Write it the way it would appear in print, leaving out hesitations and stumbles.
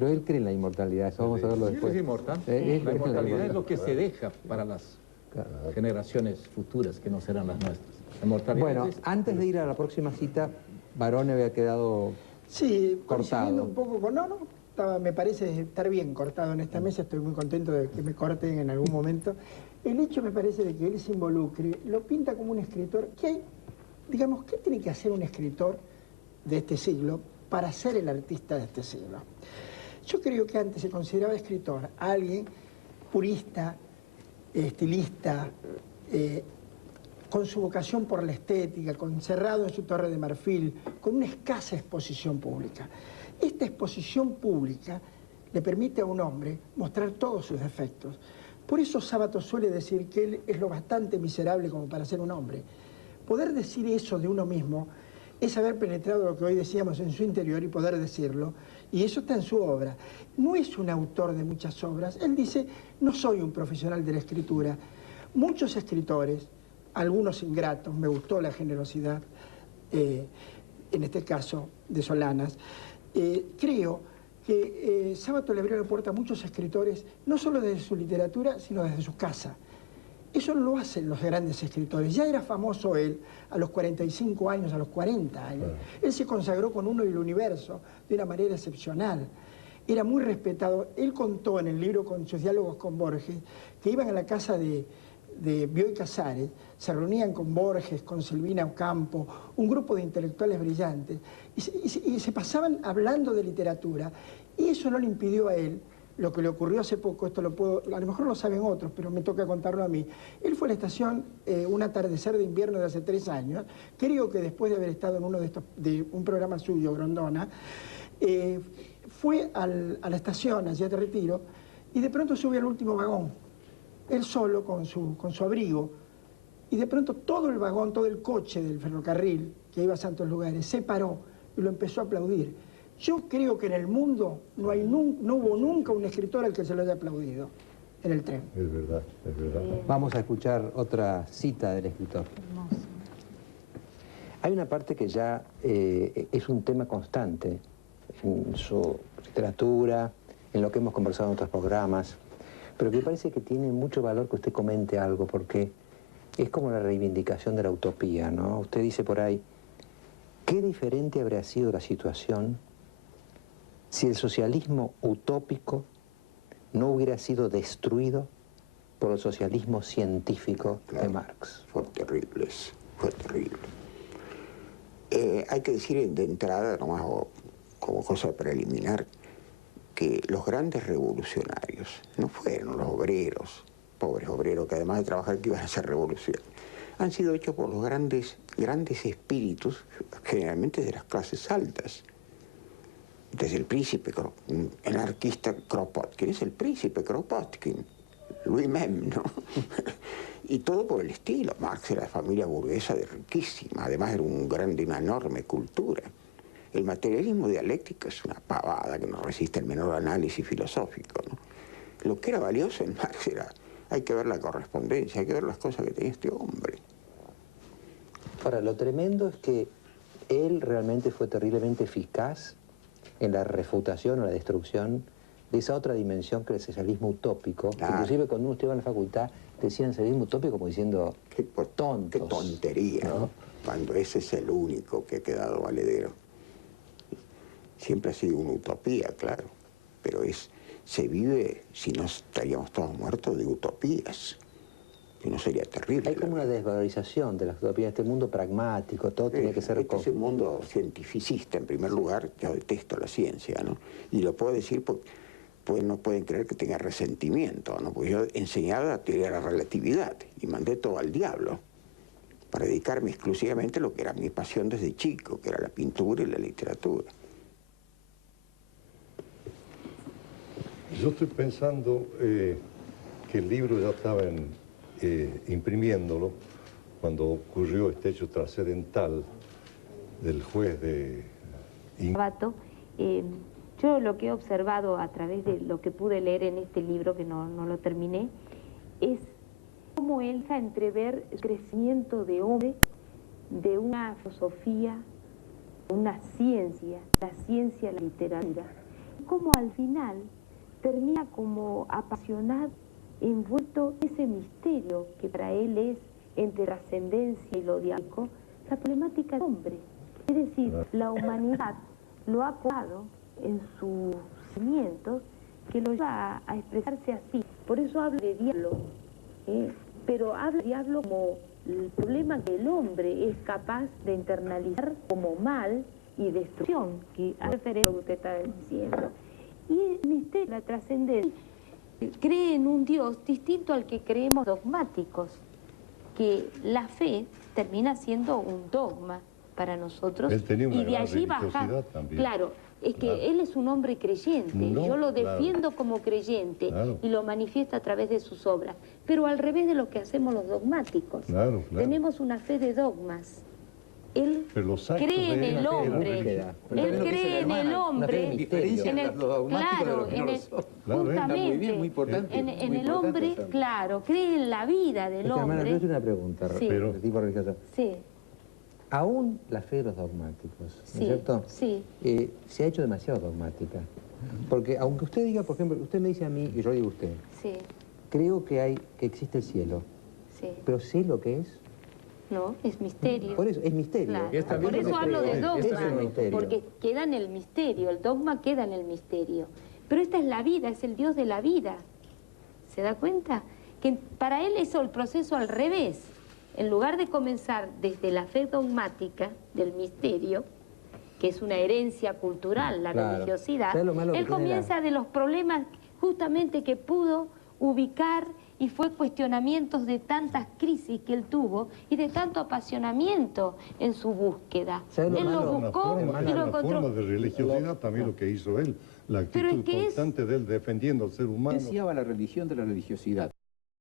Pero él cree en la inmortalidad, eso vamos a verlo después. Es inmortal. La inmortalidad es lo que se deja para las generaciones futuras, que no serán las nuestras. La inmortalidad bueno, antes de ir a la próxima cita, Barone había quedado coincidiendo un poco con... me parece estar bien cortado en esta mesa, estoy muy contento de que me corten en algún momento. El hecho me parece de que él se involucre, lo pinta como un escritor. Digamos, ¿qué tiene que hacer un escritor de este siglo para ser el artista de este siglo? Yo creo que antes se consideraba escritor a alguien purista, estilista, con su vocación por la estética, encerrado en su torre de marfil, con una escasa exposición pública. Esta exposición pública le permite a un hombre mostrar todos sus defectos. Por eso Sábato suele decir que él es lo bastante miserable como para ser un hombre. Poder decir eso de uno mismo es haber penetrado lo que hoy decíamos en su interior y poder decirlo, y eso está en su obra. No es un autor de muchas obras. Él dice, no soy un profesional de la escritura. Muchos escritores, algunos ingratos, me gustó la generosidad, en este caso de Solanas, creo que Sábato le abrió la puerta a muchos escritores, no solo desde su literatura, sino desde su casa. Eso no lo hacen los grandes escritores. Ya era famoso él a los 45 años, a los 40 años. Él se consagró con Uno y el Universo de una manera excepcional. Era muy respetado. Él contó en el libro, con sus diálogos con Borges, que iban a la casa de Bioy Casares, se reunían con Borges, con Silvina Ocampo, un grupo de intelectuales brillantes, y se pasaban hablando de literatura, y eso no le impidió a él, lo que le ocurrió hace poco, esto lo puedo, a lo mejor lo saben otros, pero me toca contarlo a mí. Él fue a la estación un atardecer de invierno de hace 3 años, creo que después de haber estado en de un programa suyo, Grondona, fue a la estación, allá de Retiro, y de pronto sube al último vagón, él solo con su abrigo, y de pronto todo el vagón, todo el coche del ferrocarril que iba a Santos Lugares se paró y lo empezó a aplaudir. Yo creo que en el mundo no hubo nunca un escritor al que se lo haya aplaudido en el tren. Es verdad, es verdad. Vamos a escuchar otra cita del escritor. Hermoso. Hay una parte que ya es un tema constante en su literatura, en lo que hemos conversado en otros programas, pero que me parece que tiene mucho valor que usted comente algo, porque es como la reivindicación de la utopía, ¿no? Usted dice por ahí, ¿qué diferente habría sido la situación si el socialismo utópico no hubiera sido destruido por el socialismo científico de Marx? Fue terrible eso, fue terrible. Hay que decir de entrada, nomás como cosa preliminar, que los grandes revolucionarios no fueron los obreros, pobres obreros que además de trabajar que iban a hacer revolución, han sido hechos por los grandes espíritus, generalmente de las clases altas. Desde el príncipe, un anarquista Kropotkin, es el príncipe Kropotkin, Louis Mem, ¿no? Y todo por el estilo. Marx era de familia burguesa riquísima, además era de una enorme cultura. El materialismo dialéctico es una pavada que no resiste el menor análisis filosófico, ¿no? Lo que era valioso en Marx era, hay que ver la correspondencia, hay que ver las cosas que tenía este hombre. Ahora, lo tremendo es que él realmente fue terriblemente eficaz en la refutación o la destrucción de esa otra dimensión que es el socialismo utópico. Claro. Inclusive cuando uno estudiaba en la facultad decían socialismo utópico como diciendo tontos. Qué tontería, ¿no? Cuando ese es el único que ha quedado valedero. Siempre ha sido una utopía, claro, pero se vive, si no estaríamos todos muertos, de utopías. Y no sería terrible. Hay como una desvalorización de las utopías, este mundo pragmático, todo tiene que ser... Este es un mundo cientificista, en primer lugar. Yo detesto la ciencia, ¿no? Y lo puedo decir porque no pueden creer que tenga resentimiento, ¿no? Porque yo enseñaba la teoría de la relatividad y mandé todo al diablo para dedicarme exclusivamente a lo que era mi pasión desde chico, que era la pintura y la literatura. Yo estoy pensando que el libro ya estaba imprimiéndolo cuando ocurrió este hecho trascendental del juez de... Yo lo que he observado a través de lo que pude leer en este libro, que no lo terminé, es cómo él deja entrever el crecimiento de hombre, de una filosofía, una ciencia, la literatura, cómo al final termina como apasionado, envuelto en ese misterio que para él es, entre trascendencia y lo diabólico, la problemática del hombre. Es decir, la humanidad lo ha colado en sus cimientos que lo lleva a expresarse así. Por eso habla de diablo, pero habla de diablo como el problema que el hombre es capaz de internalizar como mal y destrucción, que hace referencia a lo que usted está diciendo. Y el misterio, la trascendencia, cree en un Dios distinto al que creemos dogmáticos, que la fe termina siendo un dogma para nosotros. Él tenía una y de gran allí baja, también. claro, es que él es un hombre creyente, No, yo lo defiendo como creyente y lo manifiesta a través de sus obras, pero al revés de lo que hacemos los dogmáticos. Tenemos una fe de dogmas. Él cree en el hombre, él cree en el hombre, claro, justamente, en el hombre, claro, cree en la vida del hombre. Hermana, yo hice una pregunta, de tipo religioso. Sí. Aún la fe de los dogmáticos, ¿no es cierto? Sí. Se ha hecho demasiado dogmática. Porque aunque usted diga, por ejemplo, usted me dice a mí, y yo digo a usted, creo que existe el cielo, pero sé lo que es. No, es misterio. Por eso, es misterio. Claro. Por eso hablo de dogma, porque queda en el misterio, el dogma queda en el misterio. Pero esta es la vida, es el Dios de la vida. ¿Se da cuenta? Que para él es el proceso al revés. En lugar de comenzar desde la fe dogmática del misterio, que es una herencia cultural, la religiosidad, él comienza de los problemas justamente que pudo ubicar y fue cuestionamientos de tantas crisis que él tuvo y de tanto apasionamiento en su búsqueda. Él lo buscó y lo encontró. Una forma de religiosidad también lo que hizo él, la actitud constante de él defendiendo al ser humano. Deseaba la religión de la religiosidad.